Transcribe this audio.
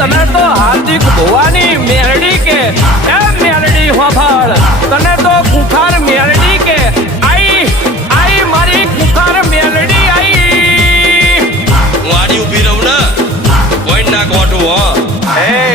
તને તો હાર્દિક ભુવાની મેરડી કે એ મેરડી હોભળ તને તો કુખાર મેરડી કે આઈ આઈ મારી કુખાર મેરડી આઈ વાડી ઊભી રહું ને કોઈ ના કોટું હો એ